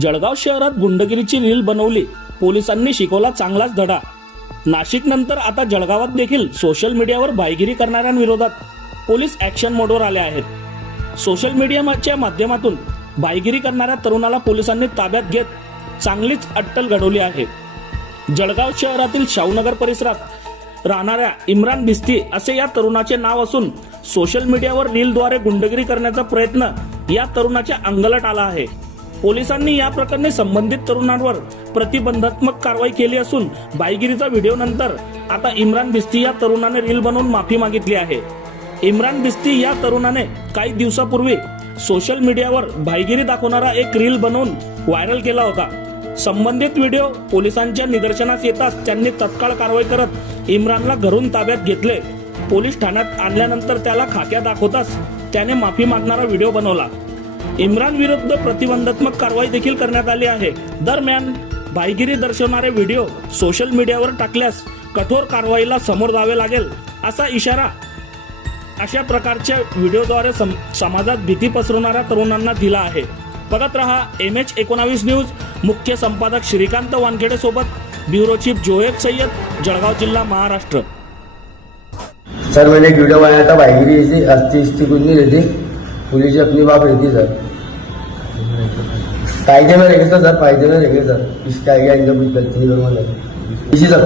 जळगाव शहरात गुंडगिरीची रील बनवली. पोलिसांनी शिकवला चांगलाच धडा. नाशिक नंतर आता जळगावात देखील सोशल मीडियावर भाईगिरी करणाऱ्यांविरोधात पोलीस ऍक्शन मोडवर आले आहेत. सोशल मीडियाच्या माध्यमातून भाईगिरी करणाऱ्या तरुणाला पोलिसांनी ताब्यात घेत चांगलीच अट्टल घडवली आहे. जळगाव शहरातील शाहूनगर परिसरात राहणाऱ्या इम्रान भिस्ती असे या तरुणाचे नाव असून सोशल मीडियावर रीलद्वारे गुंडगिरी करण्याचा प्रयत्न या तरुणाच्या अंगलट आला आहे. पोलिसांनी या प्रकरणी संबंधित तरुणांवर प्रतिबंधात्मक कारवाई केली असून बायगिरीचा व्हिडिओ नंतर आता इम्रान बिस्ती या तरुणाने रील बनवून माफी मागितली आहे. इम्रान बिस्ती या तरुणाने काही दिवसापूर्वी सोशल मीडियावर भाईगिरी दाखवणारा एक रील बनवून व्हायरल केला होता. संबंधित व्हिडिओ पोलिसांच्या निदर्शनास येताच त्यांनी तत्काळ कारवाई करत इम्रानला घरून ताब्यात घेतले. पोलीस ठाण्यात आणल्यानंतर त्याला खाक्या दाखवताच त्याने माफी मागणारा व्हिडिओ बनवला. इम्रान विरुद्ध प्रतिबंधात्मक कारवाई देखील करण्यात आली आहे. दरम्यान भाईगिरी दर्शवणारे व्हिडिओ सोशल मीडियावर टाकल्यास कठोर कारवाईला समोर जावे लागेल असा इशारा अशा प्रकारच्या व्हिडिओद्वारे सम- समाजात भीती पसरवणाऱ्या तरुणांना दिला आहे. बघत रहा एम एच एकोणावीस न्यूज. मुख्य संपादक श्रीकांत वानखेडे सोबत ब्युरो चीफ जोएब सय्यद जळगाव जिल्हा महाराष्ट्र. सर मैंने एक वीडियो बनाया था भाईगिरी अस्थि अस्थि कुछ नहीं रहती मुलीची आपली अपनी बात रहती सर. कायदे में रहेंगे सर कायदे में रहेंगे सर. इसका आगे इनका कुछ गलती नहीं करूँगा इसी सब